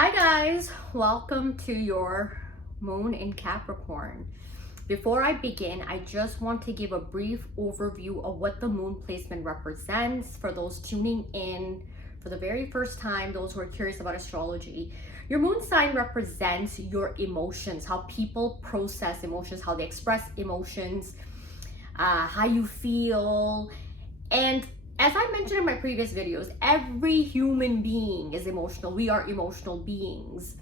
Hi guys, welcome to your moon in Capricorn. Before I begin, I just want to give a brief overview of what the moon placement represents for those tuning in for the very first time, those who are curious about astrology. Your moon sign represents your emotions, how people process emotions, how they express emotions, how you feel. And as I mentioned in my previous videos, every human being is emotional. We are emotional beings.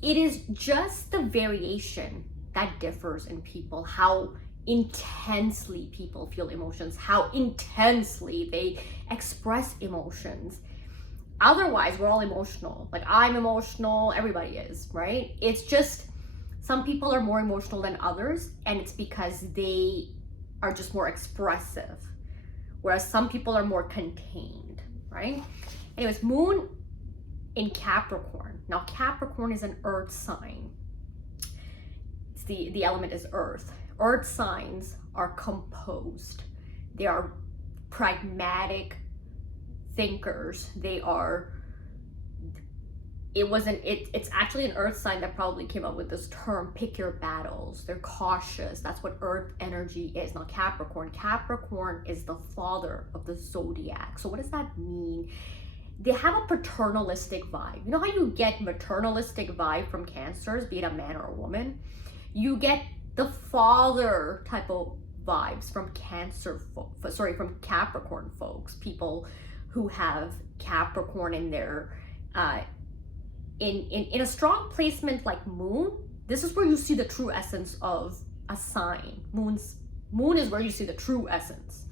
It is just the variation that differs in people, how intensely people feel emotions, how intensely they express emotions. Otherwise, we're all emotional. Like, I'm emotional, everybody is, right? It's just some people are more emotional than others, and it's because they are just more expressive, whereas some people are more contained, right? Anyways, moon in Capricorn. Now, Capricorn is an earth sign. It's the element is earth. Earth signs are composed. They are pragmatic thinkers. It's actually an earth sign that probably came up with this term, pick your battles. They're cautious. That's what earth energy is. Now, Capricorn is the father of the zodiac. So what does that mean? They have a paternalistic vibe. You know how you get maternalistic vibe from Cancers, be it a man or a woman? You get the father type of vibes from from Capricorn folks, people who have Capricorn in their in a strong placement like moon. This is where you see the true essence of a sign. Moon is where you see the true essence.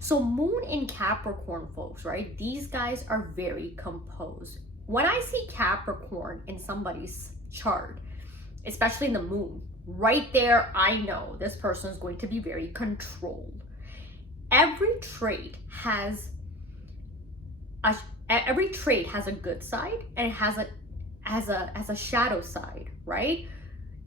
So moon in Capricorn folks, right? These guys are very composed. When I see Capricorn in somebody's chart, especially in the moon, right there, I know this person is going to be very controlled. Every trait has a good side, and it has a shadow side, right?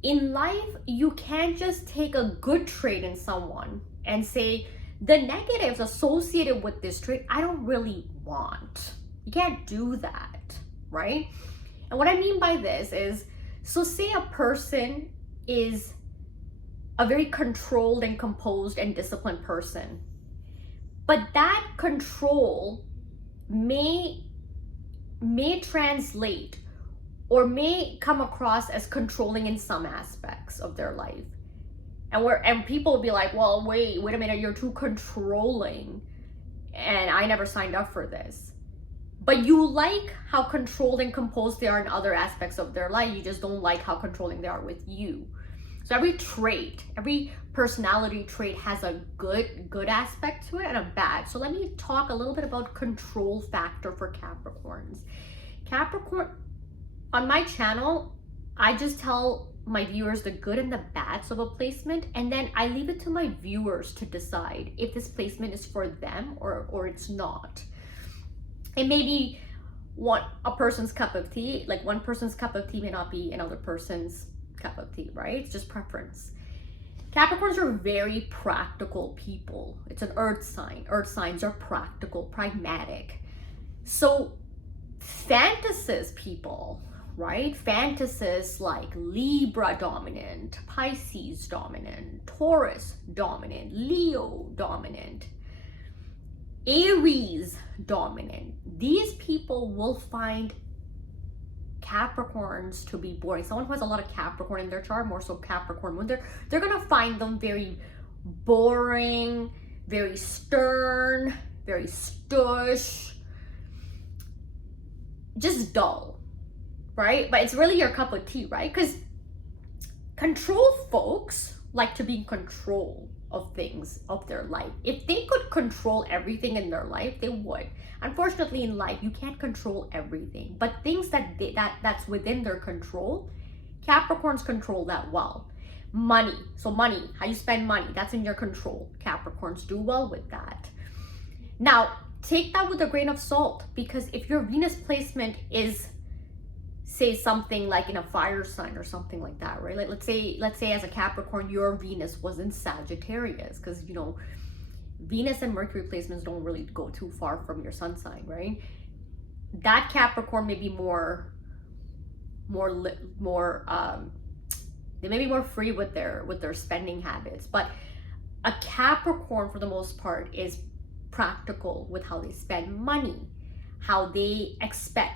In life, you can't just take a good trait in someone and say the negatives associated with this trait I don't really want. You can't do that, right? And what I mean by this is, so say a person is a very controlled and composed and disciplined person, but that control may translate or may come across as controlling in some aspects of their life. And people will be like, well, wait a minute, you're too controlling, and I never signed up for this. But you like how controlled and composed they are in other aspects of their life. You just don't like how controlling they are with you. So every personality trait has a good aspect to it and a bad. So let me talk a little bit about control factor for Capricorns. Capricorn, on my channel, I just tell my viewers the good and the bads of a placement, and then I leave it to my viewers to decide if this placement is for them or it's not. It may be a person's cup of tea. Like, one person's cup of tea may not be another person's cup of tea, right? It's just preference. Capricorns are very practical people. It's an earth sign. Earth signs are practical, pragmatic. So fantasists people, right? Fantasists like Libra dominant, Pisces dominant, Taurus dominant, Leo dominant, Aries dominant. These people will find Capricorns to be boring. Someone who has a lot of Capricorn in their chart, more so Capricorn Moon, they're gonna find them very boring, very stern, very stush, just dull, right? But it's really your cup of tea, right? Because control folks like to be in control of things of their life. If they could control everything in their life, they would. Unfortunately, in life, you can't control everything, but things that's within their control, Capricorns control that well. Money, how you spend money, that's in your control. Capricorns do well with that. Now, take that with a grain of salt, because if your Venus placement is, say, something like in a fire sign or something like that, right? Like, let's say as a Capricorn, your Venus was in Sagittarius, because, you know, Venus and Mercury placements don't really go too far from your sun sign, right? That Capricorn may be more they may be more free with their spending habits. But a Capricorn, for the most part, is practical with how they spend money, how they express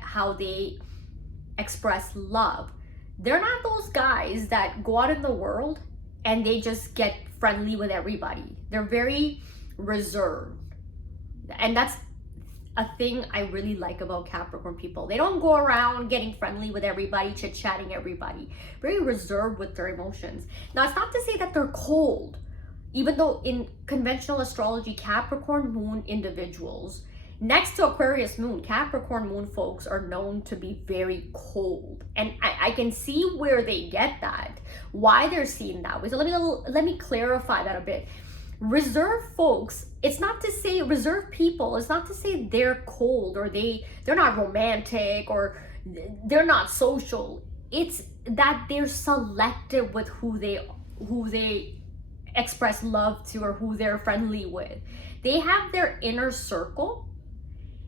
love. They're not those guys that go out in the world and they just get friendly with everybody. They're very reserved. And that's a thing I really like about Capricorn people. They don't go around getting friendly with everybody, chit-chatting everybody. Very reserved with their emotions. Now, it's not to say that they're cold. Even though in conventional astrology, Capricorn Moon individuals, next to Aquarius Moon, Capricorn Moon folks are known to be very cold. And I can see where they get that, why they're seen that way. So let me clarify that a bit. Reserved folks, it's not to say, reserved people, it's not to say they're cold or they're not romantic or they're not social. It's that they're selective with who they express love to or who they're friendly with. They have their inner circle.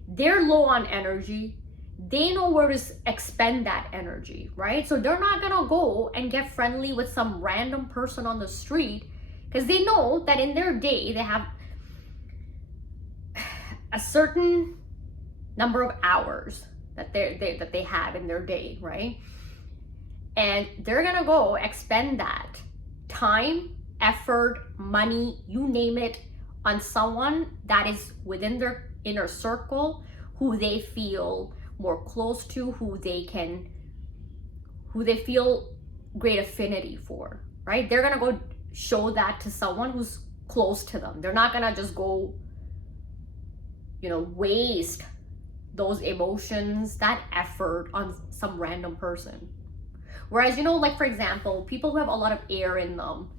They're low on energy. They know where to expend that energy, right? So they're not gonna go and get friendly with some random person on the street, because they know that in their day they have a certain number of hours that they have in their day, right? And they're gonna go expend that time, effort, money, you name it, on someone that is within their inner circle, who they feel more close to, who they feel great affinity for, right? They're gonna go show that to someone who's close to them. They're not gonna just go, waste those emotions, that effort on some random person. Whereas, like for example, people who have a lot of air in them,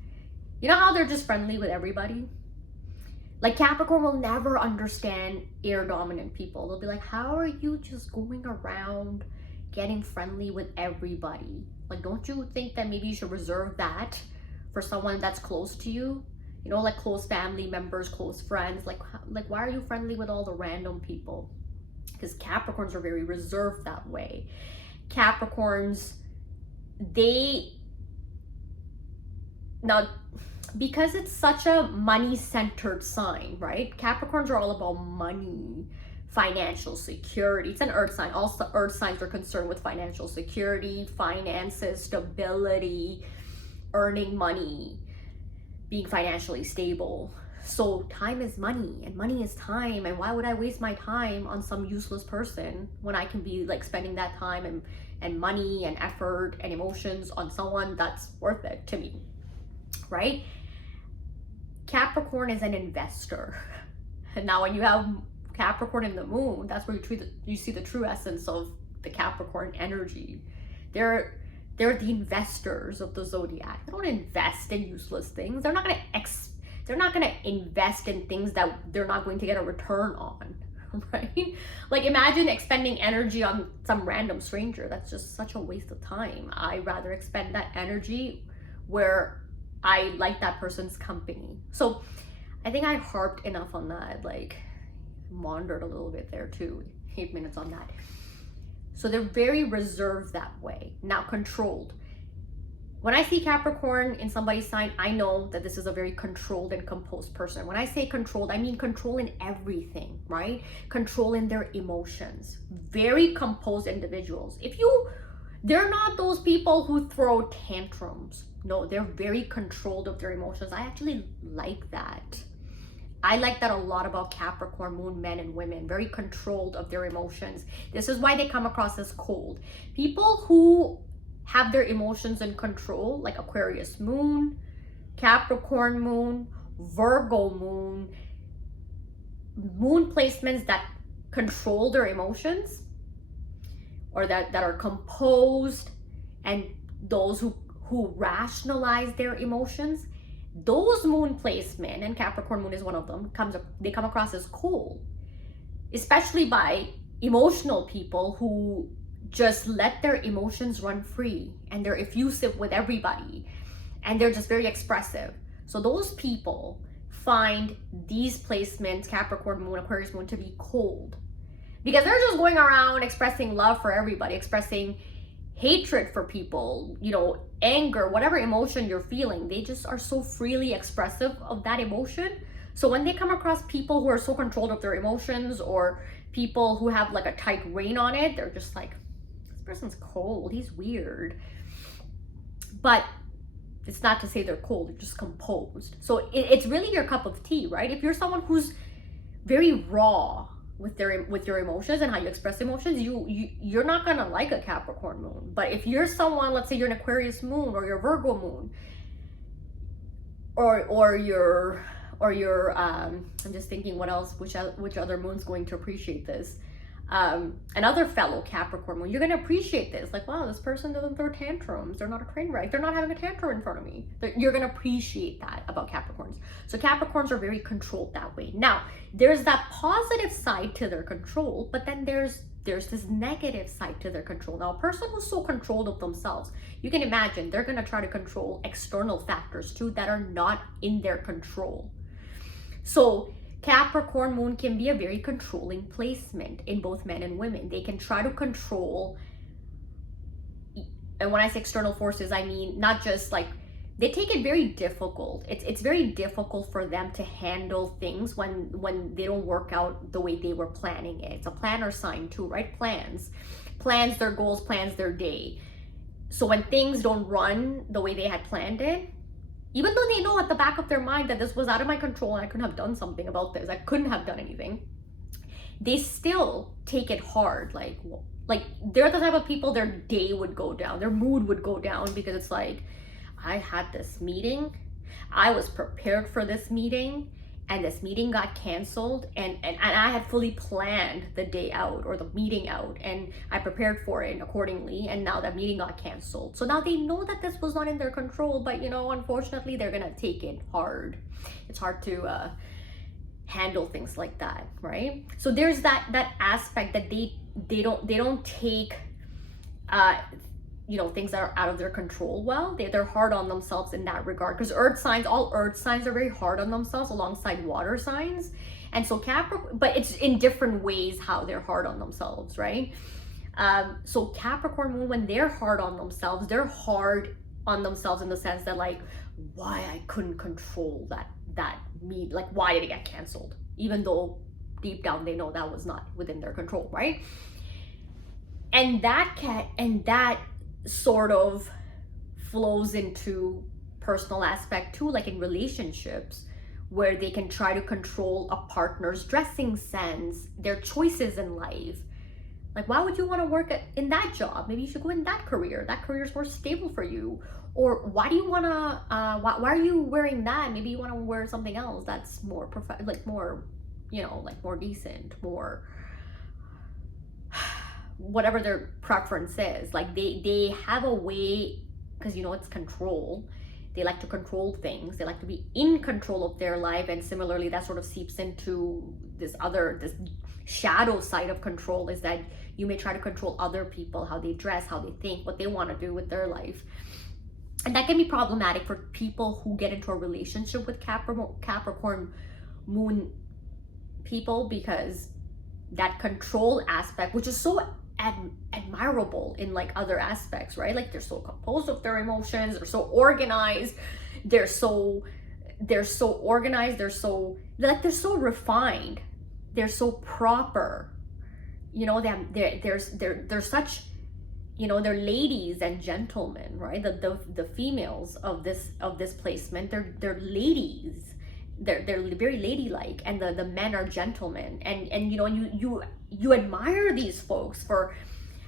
you know how they're just friendly with everybody? Like Capricorn will never understand air dominant people. They'll be like, how are you just going around getting friendly with everybody? Like, don't you think that maybe you should reserve that for someone that's close to you? Like close family members, close friends. Like why are you friendly with all the random people? Because Capricorns are very reserved that way. Capricorns, because it's such a money-centered sign, right? Capricorns are all about money, financial security. It's an earth sign. Also, earth signs are concerned with financial security, finances, stability, earning money, being financially stable. So time is money and money is time. And why would I waste my time on some useless person when I can be like spending that time and money and effort and emotions on someone that's worth it to me, right? Capricorn is an investor. And now when you have Capricorn in the moon, that's where you see the true essence of the Capricorn energy. They're the investors of the zodiac. They don't invest in useless things. They're not gonna invest in things that they're not going to get a return on, right? Like imagine expending energy on some random stranger. That's just such a waste of time. I'd rather expend that energy where I like that person's company. So I think I harped enough on that, like wandered a little bit there too. 8 minutes on that. So they're very reserved that way. Now controlled. When I see Capricorn in somebody's sign, I know that this is a very controlled and composed person. When I say controlled, I mean control in everything, right? Control in their emotions. Very composed individuals. They're not those people who throw tantrums. No, they're very controlled of their emotions. I actually like that. I like that a lot about Capricorn Moon men and women. Very controlled of their emotions. This is why they come across as cold. People who have their emotions in control, like Aquarius Moon, Capricorn Moon, Virgo Moon, moon placements that control their emotions, or that are composed, and those who rationalize their emotions, those moon placement, and Capricorn Moon is one of them, they come across as cold, especially by emotional people who just let their emotions run free, and they're effusive with everybody, and they're just very expressive. So those people find these placements, Capricorn Moon, Aquarius Moon, to be cold, because they're just going around expressing love for everybody, expressing hatred for people, you know, anger, whatever emotion you're feeling, they just are so freely expressive of that emotion. So when they come across people who are so controlled of their emotions, or people who have like a tight rein on it, they're just like, this person's cold, he's weird. But it's not to say they're cold, they're just composed. So it's really your cup of tea, right? If you're someone who's very raw with your emotions and how you express emotions, you're not gonna like a Capricorn moon. But if you're someone, let's say you're an Aquarius moon, or your Virgo moon, or you're I'm just thinking what else, which other moon's going to appreciate this, another fellow Capricorn moon, you're going to appreciate this. Like, wow, this person doesn't throw tantrums, they're not a train wreck, they're not having a tantrum in front of me. You're going to appreciate that about Capricorns. So Capricorns are very controlled that way. Now there's that positive side to their control, but then there's this negative side to their control. Now a person who's so controlled of themselves, you can imagine they're going to try to control external factors too that are not in their control. So Capricorn moon can be a very controlling placement in both men and women. They can try to control, and when I say external forces, I mean not just like, they take it very difficult. It's very difficult for them to handle things when they don't work out the way they were planning it. It's a planner sign too, right? Plans their goals, plans their day. So when things don't run the way they had planned it, even though they know at the back of their mind that this was out of my control and I couldn't have done something about this, I couldn't have done anything, they still take it hard. Like they're the type of people, their day would go down, their mood would go down, because it's like, I had this meeting, I was prepared for this meeting, and this meeting got canceled, and I had fully planned the day out or the meeting out, and I prepared for it accordingly, and now that meeting got canceled. So now they know that this was not in their control, but you know, unfortunately they're gonna take it hard. It's hard to handle things like that, right? So there's that aspect that they don't take you know, things that are out of their control well. They're hard on themselves in that regard, because all earth signs are very hard on themselves alongside water signs. And so Capricorn, but it's in different ways how they're hard on themselves, right? So Capricorn moon, when they're hard on themselves, they're hard on themselves in the sense that like, why I couldn't control that meet, like why did it get canceled, even though deep down they know that was not within their control, right? And that sort of flows into personal aspect too, like in relationships, where they can try to control a partner's dressing sense, their choices in life. Like, why would you want to work in that job? Maybe you should go in that career is more stable for you. Or why do you want to why are you wearing that? Maybe you want to wear something else that's more like more, you know, like more decent, more whatever their preference is. Like they have a way, because you know it's control, they like to control things, they like to be in control of their life. And similarly, that sort of seeps into this shadow side of control, is that you may try to control other people, how they dress, how they think, what they want to do with their life. And that can be problematic for people who get into a relationship with Capricorn moon people, because that control aspect, which is so admirable in like other aspects, right? Like they're so composed of their emotions, they're so organized, they're so organized, they're so refined, they're so proper, you know, they're such, you know, they're ladies and gentlemen, right? The females of this placement, they're ladies, they're very ladylike, and the men are gentlemen, and you know, you admire these folks for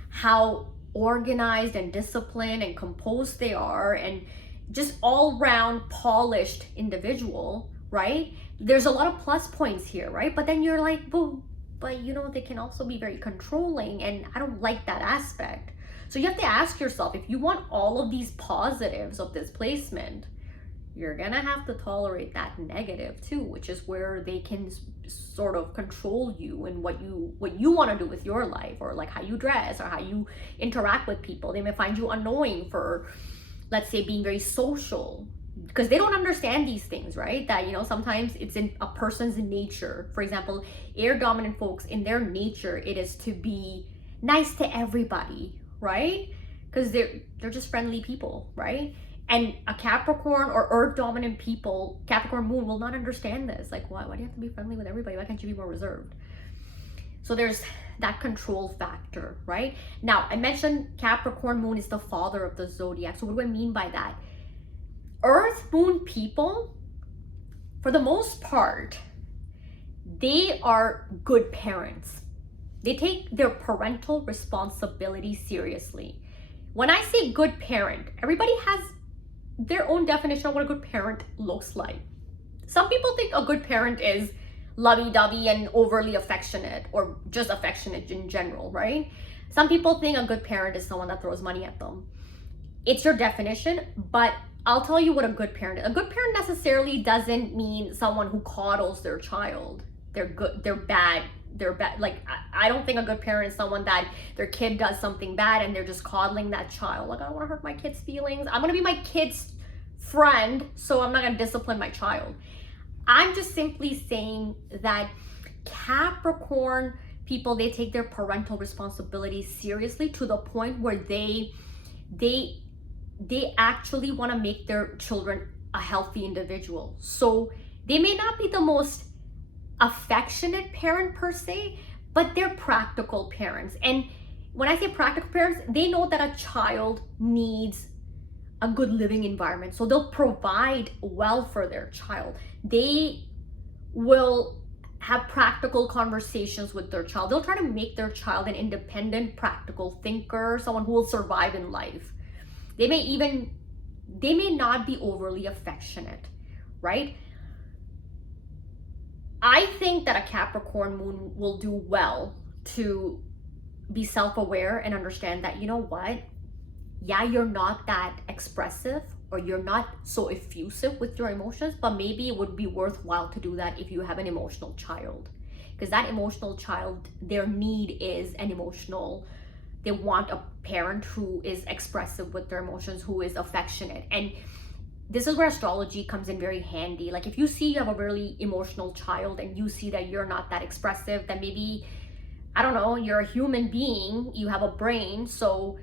how organized and disciplined and composed they are, and just all round polished individual, right? There's a lot of plus points here, right? But then you're like, but you know, they can also be very controlling, and I don't like that aspect. So you have to ask yourself, if you want all of these positives of this placement, you're gonna have to tolerate that negative too, which is where they can sort of control you and what you want to do with your life, or like how you dress or how you interact with people. They may find you annoying for, let's say, being very social, because they don't understand these things, right? That, you know, sometimes it's in a person's nature. For example, air dominant folks, in their nature, it is to be nice to everybody, right? because they're just friendly people, right? And a Capricorn or Earth dominant people, Capricorn Moon, will not understand this. Like, why do you have to be friendly with everybody? Why can't you be more reserved? So there's that control factor, right? Now, I mentioned Capricorn Moon is the father of the zodiac. So what do I mean by that? Earth Moon people, for the most part, they are good parents. They take their parental responsibility seriously. When I say good parent, everybody has their own definition of what a good parent looks like. Some people think a good parent is lovey-dovey and overly affectionate, or just affectionate in general, right? Some people think a good parent is someone that throws money at them. It's your definition, but I'll tell you what a good parent is. A good parent necessarily doesn't mean someone who coddles their child. They're good, they're bad. Like, I don't think a good parent is someone that their kid does something bad and they're just coddling that child. Like, I don't want to hurt my kid's feelings. I'm going to be my kid's friend, so I'm not going to discipline my child. I'm just simply saying that Capricorn people, they take their parental responsibility seriously to the point where they actually want to make their children a healthy individual. So they may not be the most affectionate parent per se, but they're practical parents. And when I say practical parents, they know that a child needs a good living environment. So they'll provide well for their child. They will have practical conversations with their child. They'll try to make their child an independent, practical thinker, someone who will survive in life. They may not be overly affectionate, right? I think that a Capricorn Moon will do well to be self-aware and understand that, you know what? Yeah, you're not that expressive, or you're not so effusive with your emotions, but maybe it would be worthwhile to do that if you have an emotional child. Because that emotional child, their need is they want a parent who is expressive with their emotions, who is affectionate. And this is where astrology comes in very handy. Like, if you see you have a really emotional child and you see that you're not that expressive, then maybe, I don't know, you're a human being, you have a brain, so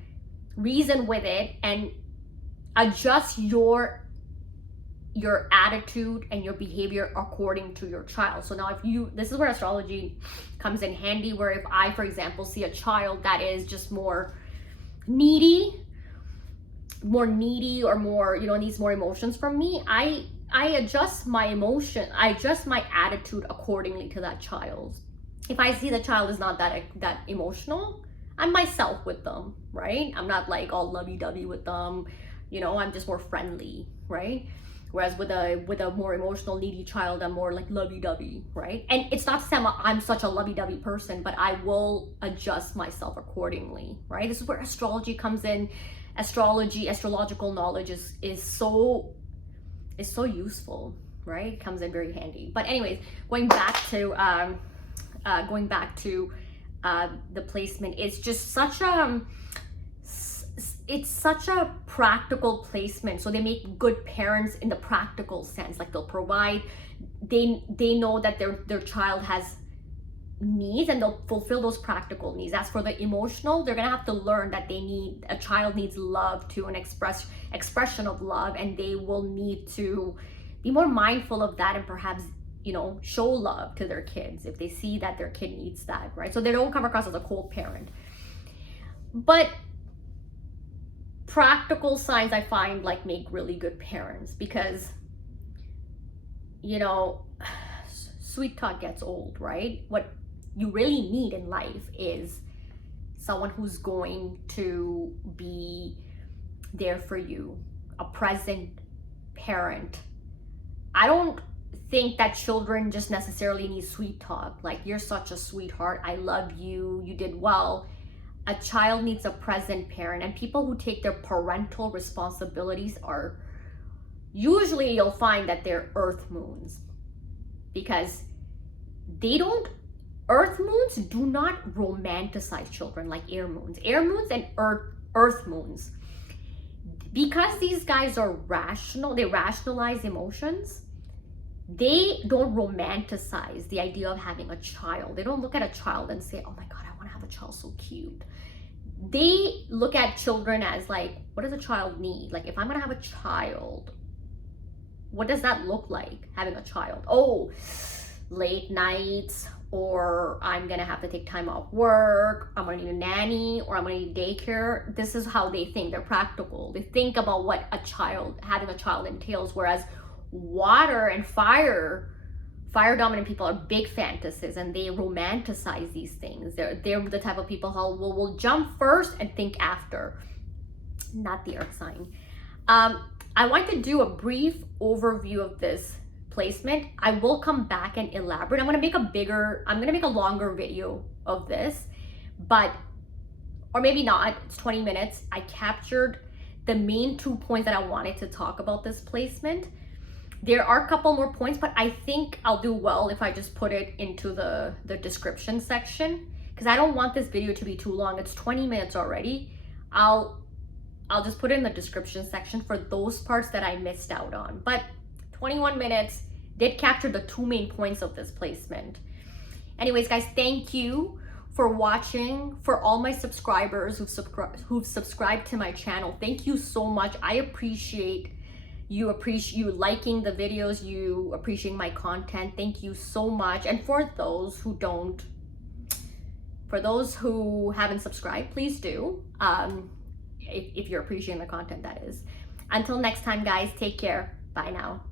reason with it and adjust your attitude and your behavior according to your child. So now this is where astrology comes in handy, where if I, for example, see a child that is just more needy or more, needs more emotions from me, I adjust my attitude accordingly to that child. If I see the child is not that emotional, I'm myself with them, right? I'm not like all lovey-dovey with them, I'm just more friendly, right? Whereas with a more emotional, needy child, I'm more like lovey-dovey, right? And it's not to say I'm such a lovey-dovey person, but I will adjust myself accordingly, right? This is where astrology comes in. Astrological knowledge is so useful, right? It comes in very handy. But anyways, going back to the placement, it's just such a practical placement. So they make good parents in the practical sense. Like, they'll provide, they know that their child has needs and they'll fulfill those practical needs. As for the emotional, they're gonna have to learn that a child needs love too, an expression of love, and they will need to be more mindful of that and perhaps show love to their kids if they see that their kid needs that, right? So they don't come across as a cold parent. But practical signs, I find, like, make really good parents, because sweet talk gets old, right? What you really need in life is someone who's going to be there for you, a present parent. I don't think that children just necessarily need sweet talk, like, you're such a sweetheart, I love you, you did well. A child needs a present parent, and people who take their parental responsibilities are usually, you'll find that they're Earth Moons, because Earth Moons do not romanticize children like Air Moons. Air Moons and Earth Moons, because these guys are rational, they rationalize emotions. They don't romanticize the idea of having a child. They don't look at a child and say, oh my God, I want to have a child so cute. they look at children as like, what does a child need? Like, if I'm gonna have a child, what does that look like, having a child? Oh, late nights, or I'm gonna have to take time off work, I'm gonna need a nanny, or I'm gonna need daycare. This is how they think. They're practical. They think about what having a child entails, whereas water and fire dominant people are big fantasists, and they romanticize these things. They're the type of people who will jump first and think after. Not the earth sign. I want to do a brief overview of this placement. I will come back and elaborate. I'm gonna make a longer video of this, or maybe not. It's 20 minutes. I captured the main 2 points that I wanted to talk about this placement. There are a couple more points, but I think I'll do well if I just put it into the description section, because I don't want this video to be too long. It's 20 minutes already. I'll just put it in the description section for those parts that I missed out on. But 21 minutes did capture the 2 main points of this placement. Anyways, guys, thank you for watching. For all my subscribers who've subscribed to my channel, thank you so much. I appreciate you liking the videos, you appreciating my content. Thank you so much. And for those who haven't subscribed, please do. If you're appreciating the content, that is. Until next time, guys, take care. Bye now.